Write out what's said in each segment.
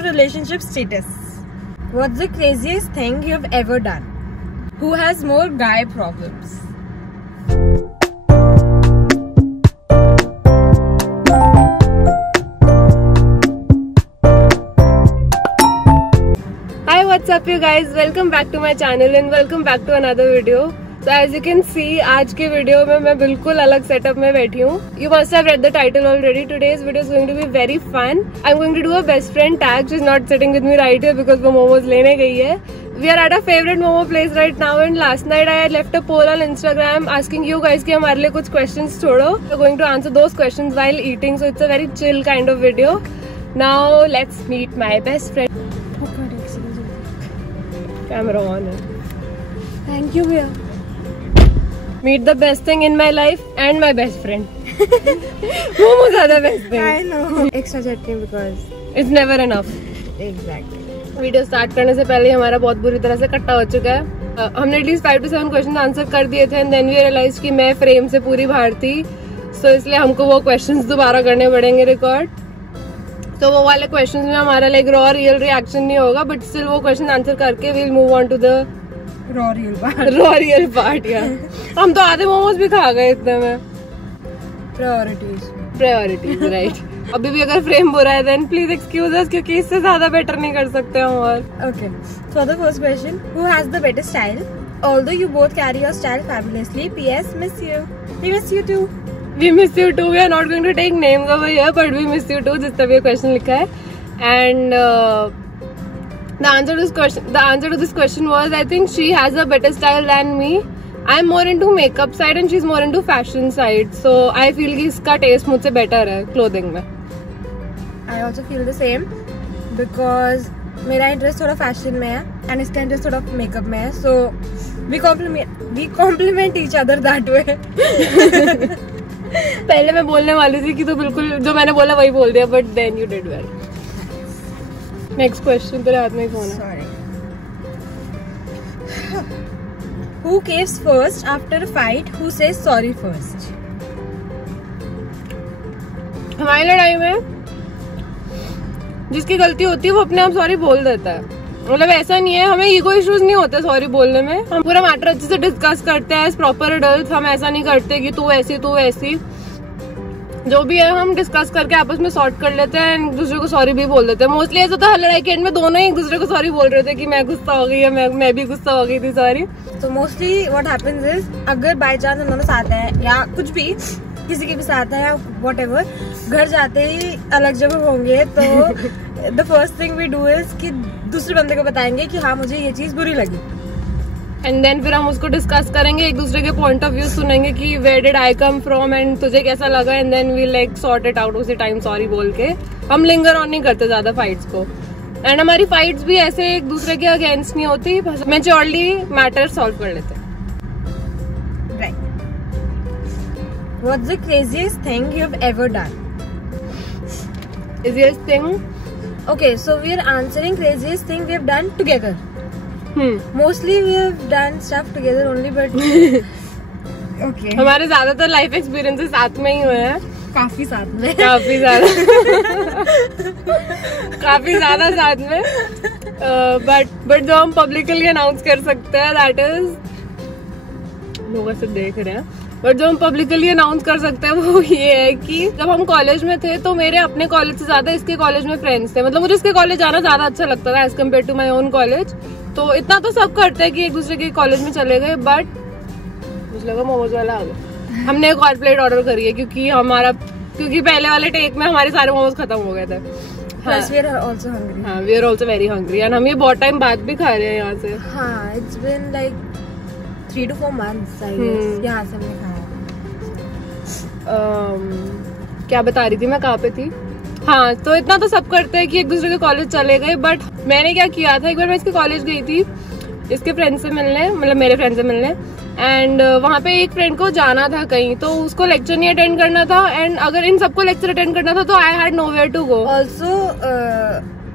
your relationship status? What's the craziest thing you've ever done? Who has more guy problems? Hi, what's up you guys? Welcome back to my channel and welcome back to another video. So as you can see, आज के video में मैं बिल्कुल अलग setup में बैठी हूँ. You must have read the title already. Today's video is going to be very fun. I'm going to do a best friend tag. She's not sitting with me right here because वो momos लेने गई है. We are at our favorite momo place right now and last night I had left a poll on Instagram asking you guys कि हमारे लिए कुछ questions छोड़ो. We're going to answer those questions while eating, so it's a very chill kind of video. Now let's meet my best friend. Camera on है. Thank you भैया. Meet the best thing in my life and my best friend. Momos are the best thing. I know. Extra chutney because It's never enough. exactly. Video start करने से पहले हमारा बहुत बुरी तरह से कट्टा हो चुका है. हमने एटलीस्ट 5 to 7 क्वेश्चन आंसर कर दिए थे एंड देन वी रियलाइज कि मैं फ्रेम से पूरी बाहर थी, सो इसलिए हमको वो क्वेश्चंस दोबारा करने पड़ेंगे रिकॉर्ड. तो वो वाले क्वेश्चंस में हमारा लाइक रॉ रियल रिएक्शन नहीं होगा, बट स्टिल वो क्वेश्चन आंसर करके we'll move on to the Raw real part. Raw real part. या हम तो आधे मोमोज भी खा गए इतने में. Priorities. Priorities right. अभी भी अगर फ्रेम बुरा है देन प्लीज एक्सक्यूज अस, क्योंकि इससे ज्यादा बेटर नहीं कर सकते हम. और Okay. So the first question: Who has the better style? Although you both carry your style fabulously. P.S. Miss you. We miss you too. we miss you too. We are not going to take names over here, but we miss you too. जितना भी question लिखा है. And the answer to this question was, I think she has a better style than me. I'm more into makeup side and she's more into fashion side. So I feel कि इसका taste मुझसे better है clothing में. I also feel the same because मेरा interest थोड़ा fashion में है and इसका इंटरेस्ट थोड़ा मेकअप में है. So we complement each other that way. पहले मैं बोलने वाली थी कि तो बिल्कुल जो मैंने बोला वही बोल दिया, but then you did well. Next question. तेरे हाथ में फोन है. Sorry. Who caves first after a fight? Who says sorry first? हमारी लड़ाई में जिसकी गलती होती है वो अपने आप सॉरी बोल देता है. मतलब ऐसा नहीं है, हमें ईगो इश्यूज नहीं होते सॉरी बोलने में. हम पूरा मैटर अच्छे से डिस्कस करते हैं एज प्रॉपर एडल्ट. हम ऐसा नहीं करते कि तू ऐसी जो भी है हम डिस्कस करके आपस में सॉर्ट कर लेते हैं एंड एक दूसरे को सॉरी भी बोल देते हैं. मोस्टली ऐसा था हर लड़ाई के एंड में दोनों ही एक दूसरे को सॉरी बोल रहे थे कि मैं गुस्सा हो गई है, मैं भी गुस्सा हो गई थी, sorry. So mostly what happens is अगर बाय चांस हम दोनों साथ हैं या कुछ भी किसी के भी साथ है या whatever, घर जाते ही अलग जगह होंगे तो the first thing we do is कि दूसरे बंदे को बताएंगे कि हाँ मुझे ये चीज बुरी लगी. एंड देन फिर हम उसको डिस्कस करेंगे, एक दूसरे के पॉइंट ऑफ व्यू सुनेंगे कि where did I come from and तुझे कैसा लगा, and then we like sort it out उसी टाइम सॉरी बोल के. हम लिंगर ऑन नहीं करते ज्यादा फाइट्स को एंड हमारी फाइट्स भी ऐसे एक दूसरे के अगेंस्ट नहीं होती. मैच्योरली मैटर सॉल्व कर लेते हैं. Right. What's the craziest thing you've ever done? Easiest thing? Okay, so we are answering craziest thing we have done together. Mostly we have done stuff together only, but okay. हमारे ज्यादातर life experiences साथ में ही हुए हैं. काफी साथ में. काफी ज्यादा साथ में. बट जो हम पब्लिकली अनाउंस कर सकते हैं दैट इज, लोग ऐसे देख रहे हैं, बट जो हम पब्लिकली अनाउंस कर सकते हैं वो ये है कि जब हम कॉलेज में थे तो मेरे अपने कॉलेज से ज्यादा इसके कॉलेज में फ्रेंड्स थे. मतलब मुझे इसके कॉलेज जाना ज्यादा अच्छा लगता था as compare to my own college. तो इतना तो सब करते हैं कि एक दूसरे के कॉलेज में चले गए, बट मुझे लगा मोमोज वाला आ गया. हमने एक और प्लेट ऑर्डर करी है क्योंकि पहले वाले टेक में हमारे सारे मोमोज खत्म हो गए थे. Plus we are also hungry. हाँ, we are also very hungry and हम ये बहुत टाइम बाद भी खा रहे हैं यहाँ से. हाँ, it's been like 3 to 4 months I guess. यहाँ से हमने खाया. क्या बता रही थी मैं, कहाँ पे थी? हाँ, तो इतना तो सब करते हैं कि एक दूसरे के कॉलेज चले गए. बट मैंने क्या किया था, एक बार मैं इसके कॉलेज गई थी इसके फ्रेंड से मिलने, मतलब मेरे फ्रेंड से मिलने, एंड वहाँ पे एक फ्रेंड को जाना था कहीं, तो उसको लेक्चर नहीं अटेंड करना था. एंड अगर इन सबको लेक्चर अटेंड करना था तो I had nowhere to go. Also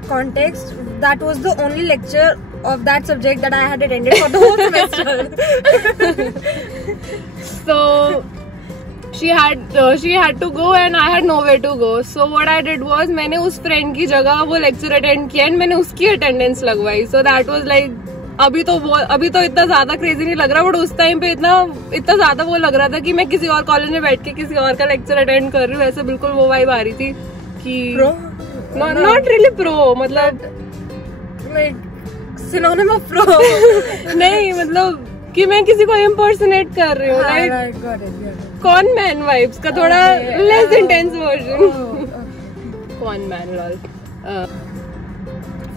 context, that was the only lecture of that subject that I had attended for the whole semester. So she had to go and I had nowhere to go. So what I did was मैंने उस friend की जगह वो lecture attend किया and मैंने उसकी attendance लगवाई. So that was like अभी तो इतना ज्यादा क्रेजी नहीं लग रहा, बट उस टाइम पे इतना ज्यादा वो लग रहा था कि मैं किसी और कॉलेज में बैठ के किसी और का लेक्चर अटेंड कर रही हूँ. ऐसे बिल्कुल वो वाइब आ रही थी कि नॉट रियली प्रो, मतलब सिनोनिम ऑफ प्रो नहीं, मतलब कि मैं किसी को इम्पर्सनेट कर रही हूँ, लाइक कॉन मैन वाइब्स का थोड़ा less intense version. Cone man lol.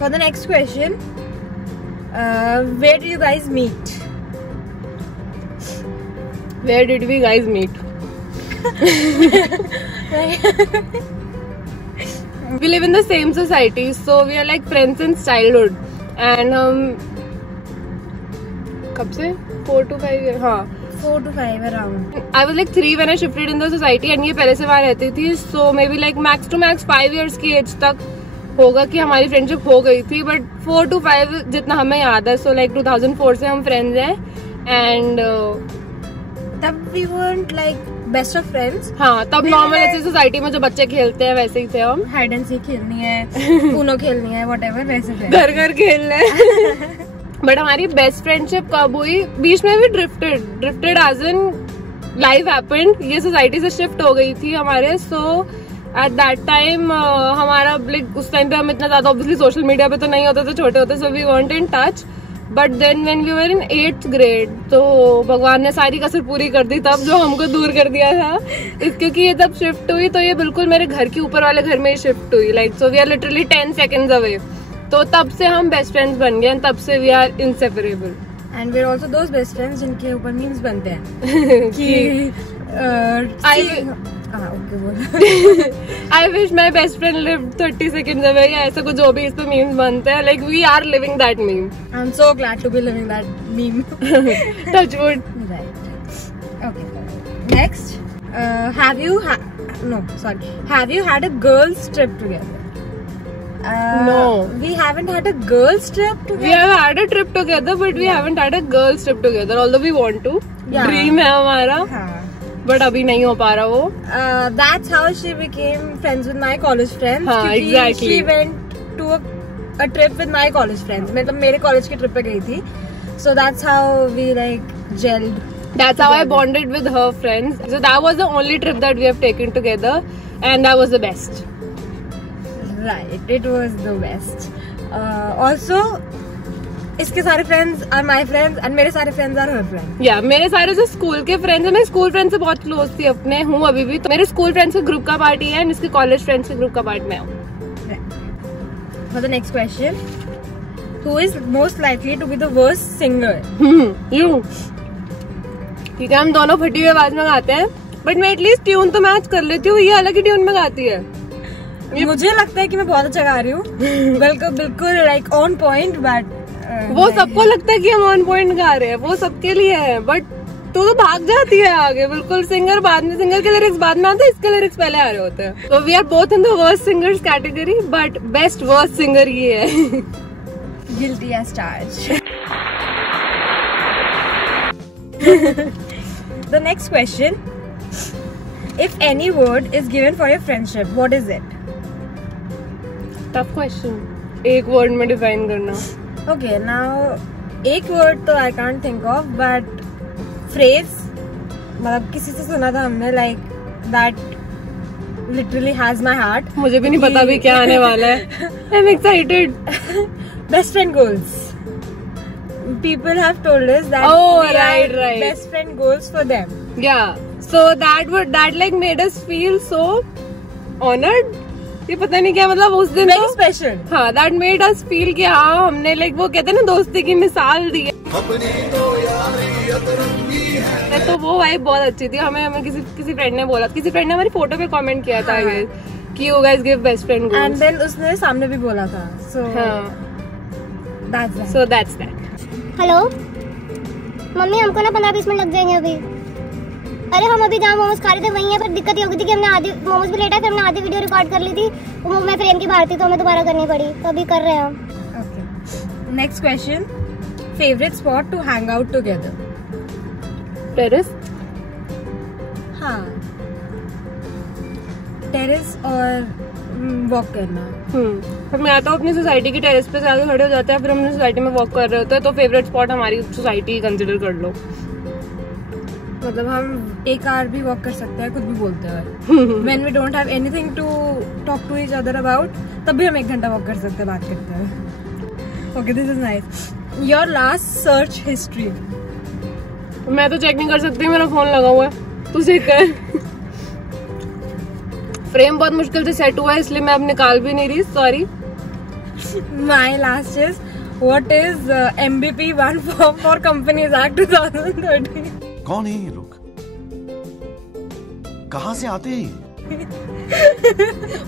For the next question, where did you guys meet? Where did we guys meet? We live in the same society, so we are like friends since childhood. And कब से 4 to 5 years? हाँ, 4 to 5 around. I was like 3 when I shifted in the society, and ये पहले से वहाँ रहती थी. So maybe like max to max 5 years की एज तक होगा कि हमारी फ्रेंडशिप हो गई थी, बट 4 to 5 जितना हमें याद है. सो लाइक 2004 से हम फ्रेंड्स हैं. एंड तब we weren't like best of friends. हाँ, तब नॉर्मल ऐसे सोसाइटी में जो बच्चे खेलते हैं वैसे ही थे हम. हाइड एंड सीक खेलनी है, ऊनो खेलनी है, व्हाटएवर, वैसे थे. घर खेलना है. बट हमारी बेस्ट फ्रेंडशिप कब हुई? बीच में भी drifted as in life happened. ये सोसाइटी से शिफ्ट हो गई थी हमारे. सो एट दैट टाइम हमारा लाइक उस टाइम पे हम इतना ज्यादा ऑब्वियसली सोशल मीडिया पे तो नहीं होते थे, छोटे होते. So we weren't in touch. But then when we were in 8th grade, तो भगवान ने सारी कसर पूरी कर दी तब, जो हमको दूर कर दिया था. क्योंकि ये तब शिफ्ट हुई तो ये बिल्कुल मेरे घर के ऊपर वाले घर में ही शिफ्ट हुई. Like so we are literally 10 seconds away. तो तब से हम बेस्ट फ्रेंड्स बन गए. तब से we are inseparable. And we are also those best friends जिनके ऊपर मीम्स बनते हैं कि I wish my best friend lived 30 seconds away, या ऐसा कुछ जो भी इस पे मीम्स बनते हैं. Like we are living that meme. I'm so glad to be living that meme. Touch wood. Right. Okay. Next, have you had a girls trip together? No. We haven't had a girls trip together. We have had a trip together, but we haven't had a girls trip together. Although we want to. Yeah. Dream है हमारा. हाँ. But अभी नहीं हो पा रहा वो. That's how she became friends with my college friends. हाँ, exactly. She went to a trip with my college friends. मतलब मेरे college की trip पे गई थी. So that's how we like gelled. That's how I bonded with her friends. So that was the only trip that we have taken together, and that was the best. Right, it was the best. Also, इसके सारे friends are my friends and मेरे सारे friends are her friends. या मेरे सारे जो school के friends हैं, मैं स्कूल फ्रेंड से बहुत क्लोज थी अपने, हूँ अभी भी. तो मेरे स्कूल फ्रेंड्स के ग्रुप का पार्ट है एंड इसके कॉलेज फ्रेंड्स के ग्रुप का पार्ट मैं हूँ. For the next question, who is most likely to be the worst singer? You. ठीक है, हम दोनों फटी हुई आवाज में गाते हैं, बट मैं एटलीस्ट ट्यून तो मैच कर लेती हूँ. ये अलग ही ट्यून में गाती है. मुझे लगता है कि मैं बहुत अच्छा गा रही हूँ. बिल्कुल लाइक ऑन पॉइंट. बट वो सबको लगता है कि हम ऑन पॉइंट गा रहे हैं, वो सबके लिए है. बट तो भाग जाती है आगे बिल्कुल. सिंगर बाद में, सिंगर के लिरिक्स बाद में आते हैं, इसके लिरिक्स पहले आ रहे होते हैं. तो we are both in the worst singers category, but best worst singer ये है. Guilty as charge. The next question, if any word is given for your friendship, what is it? Tough question. एक word में define करना. Okay, now एक word तो I can't think of, but phrase, मतलब किसी से सुना था हमने, like that literally has my heart. मुझे भी नहीं पता अभी क्या आने वाला है. I'm excited. Best friend goals. People have told us that we are best friend goals for them. Yeah, so that like made us feel so honored. ये पता नहीं क्या मतलब उस दिन very special. हाँ, that made us feel कि हाँ हमने like वो कहते हैं ना दोस्ती की मिसाल दी है. तो वो वाइब बहुत अच्छी थी. हमें किसी फ्रेंड ने बोला, किसी फ्रेंड ने हमारी फोटो पे कमेंट किया था कि you guys give best friend goals. And then उसने सामने भी बोला था. So that's that. Hello mummy, हमको ना 15-20 मिनट लग जाएंगे अभी. अरे हम अभी जहाँ मोमोज खा रहे थे वहीं है, पर दिक्कत ये हो गई थी कि हमने आधी मोमोज भी लेटा है, फिर हमने आधी वीडियो रिकॉर्ड कर ली थी, वो मैं फ्रेम की बाहर थी तो हमें दोबारा करनी पड़ी. तो अभी कर रहे हैं हम. Okay. Next question, favourite spot to hang out together? Terrace. हाँ, टेरेस और वॉक करना। हम या तो अपनी सोसाइटी की टेरेस पे जाके खड़े हो जाते हैं, फिर हम सोसाइटी में वॉक कर रहे होते हैं, तो फेवरेट स्पॉट हमारी सोसाइटी कंसिडर कर लो। मतलब हम एक आवर भी वॉक कर सकते हैं कुछ भी बोलते हुए। When we don't have anything to talk to each other about, तब भी हम 1 घंटा वॉक कर सकते हैं बात करते हुए। Okay, this is nice. Your last search history. मैं तो चेक नहीं कर सकती, मेरा फोन लगा हुआ है, तू चेक कर। फ्रेम बहुत मुश्किल से सेट हुआ है, इसलिए मैं अब निकाल भी नहीं रही, sorry. My last is what is MBP one form for Companies Act 2013? कौन है ये लोग, कहाँ से आते हैं?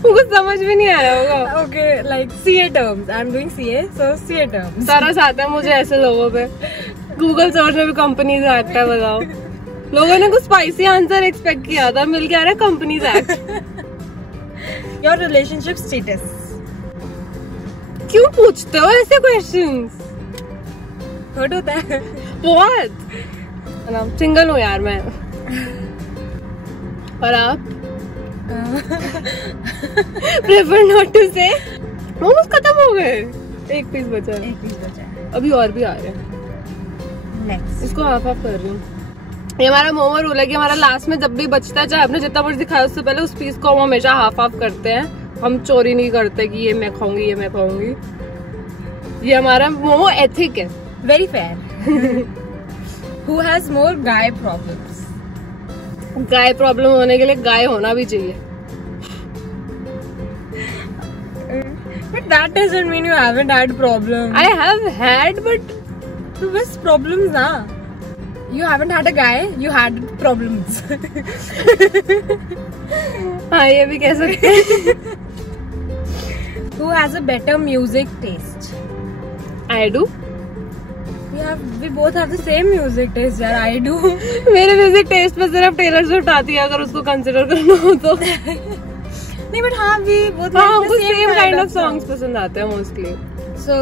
उनको समझ भी नहीं आया होगा। Okay, like CA terms. I'm doing CA, so CA terms. तरस आता है मुझे ऐसे लोगों पे। गूगल सर्च में भी कंपनीज एक्ट है, बताओ। लोगों ने कुछ स्पाइसी आंसर एक्सपेक्ट किया था, मिल के आ रहा है companies act. Your relationship status. क्यों पूछते हो ऐसे क्वेश्चंस? हर्ट होता है। बहुत। सिंगल हूँ यार मैं। और आप? प्रेफर नॉट टू से। मोमोज खत्म हो गए, एक पीस बचा है। अभी और भी आ रहे हैं। Next. इसको हाफ हाफ कर रही हूँ। ये हमारा मोमो रूल है कि हमारा लास्ट में जब भी बचता है, चाहे आपने जितना मर्जी दिखाया, उससे पहले उस पीस को हम हमेशा हाफ हाफ करते हैं। हम चोरी नहीं करते कि ये मैं खाऊंगी, ये मैं खाऊंगी। ये हमारा मोमो एथिक है। Very fair. Who has more guy problems? Guy problem होने के लिए गाय होना भी चाहिए। But that doesn't mean you haven't had problems. I have had, but तो बस problems ना। You haven't had a guy, you had problems. हाँ, ये भी कह सकते हैं। Who has a better music taste? I do. We both have the same music taste, यार। I do. मेरे म्यूजिक टेस्ट पे सिर्फ टेलर स्विफ्ट आती है, अगर उसको कंसिडर करना हो तो। नहीं, but हाँ, we both हाँ, like the हमको same same kind kind of of songs पसंद आते हैं mostly. So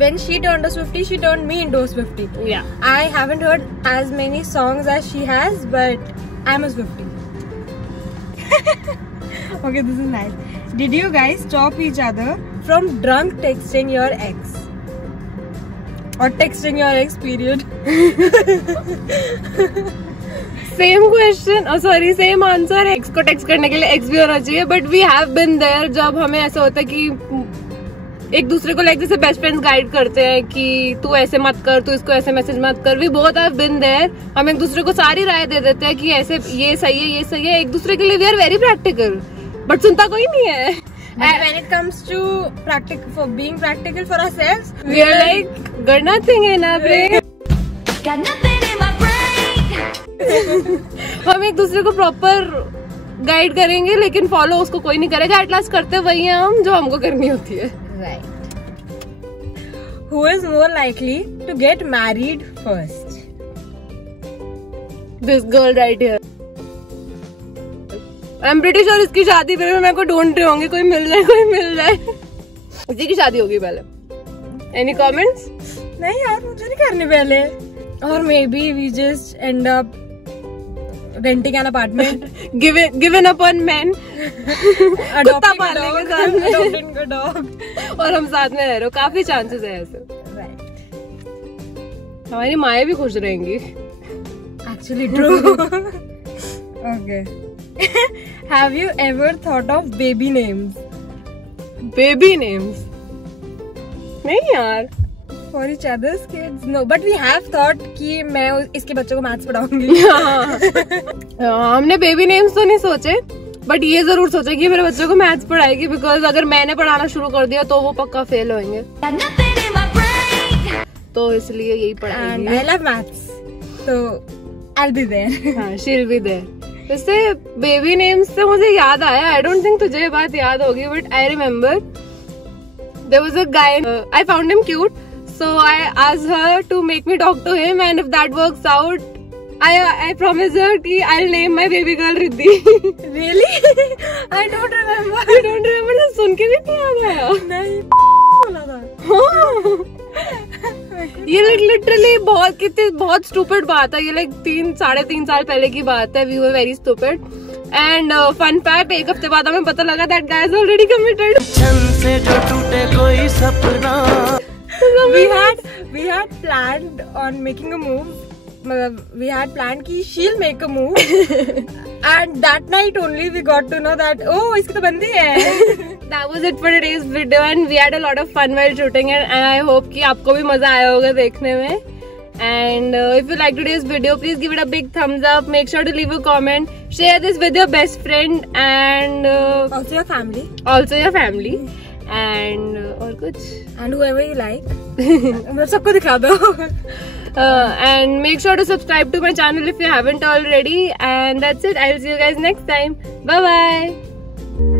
when she turned a Swiftie, she turned me into a Swiftie. Yeah. I haven't heard as many songs as she has, but I'm a Swiftie. Okay, this is nice. Did you guys stop each other from drunk texting your ex? Or texting your ex, period. Same question, sorry same answer. Ex को text करने के लिए ex भी होना चाहिए, but we have been there जब हमें ऐसा होता है कि एक दूसरे को लाइक जैसे बेस्ट फ्रेंड्स गाइड करते हैं कि तू ऐसे मत कर, तू इसको ऐसे मैसेज मत कर। We both have been there. हम एक दूसरे को सारी राय दे देते हैं कि ऐसे ये सही है, ये सही है। एक दूसरे के लिए we are very practical, but सुनता कोई नहीं है। And when it comes to being practical for ourselves, we are like got nothing in our brain. Got nothing in my brain. हम एक दूसरे को प्रॉपर गाइड करेंगे, लेकिन फॉलो उसको कोई नहीं करेगा। एट लास्ट करते वही हैं हम जो हमको करनी होती है। right. Who is more likely to get married first? This girl right here. I am pretty sure इसकी शादी फिर मैं मेरे को ढूंढ रहे होंगे, कोई मिल जाए, कोई मिल जाए। इसी की शादी होगी पहले। Any comments? नहीं यार, मुझे नहीं करनी पहले। और maybe we just end up renting an apartment, given up on man, कुत्ता पालने के साथ में, adopting a dog, और हम साथ में रह रहे हो। काफी चांसेस है ऐसे। right. हमारी माएँ भी खुश रहेंगी। Actually true. Okay. Have you ever thought of baby names? Baby names? नहीं यार। For each other's kids? No, but we have thought कि मैं इसके बच्चों को मैथ्स पढ़ाऊंगी। हमने बेबी नेम्स तो नहीं सोचे, बट ये जरूर सोचा कि मेरे बच्चों को मैथ्स पढ़ाएगी, बिकॉज अगर मैंने पढ़ाना शुरू कर दिया तो वो पक्का फेल होंगे, Got nothing in my brain. तो इसलिए यही And पढ़ाएगी। I love maths, so I'll be there. हाँ, she'll be there. वैसे बेबी नेम्स से मुझे याद आया, आई डोंट थिंक तुझे ये बात याद होगी, but I remember there was a guy, I found him cute, so I asked her to make me talk to him, and if that works out I promise her कि I'll name my baby girl Riddhi. Really? I don't remember. I don't remember, ना सुन के भी नहीं याद आया। नहीं बोला था। ये लिटरली बहुत स्टूपिड बात है। ये लाइक 3-3.5 साल पहले की बात है। We were very stupid. And fun fact, एक हफ्ते बाद हमें पता लगा that guy is already committed. से जो टूटे कोई सपना. we had planned on making a move. We had planned कि she'll make a move. And that night only we got to know that इसकी तो बंदी है. That was it for today's video and we had a lot of fun while shooting it and I hope कि आपको भी मजा आया होगा देखने में. And if you like today's video, please give it a big thumbs up. Make sure to leave a comment. Share this with your best friend and Also your family. And और कुछ. And whoever you like. मतलब सबको दिखा दो. And make sure to subscribe to my channel if you haven't already. And that's it. I'll see you guys next time. Bye bye.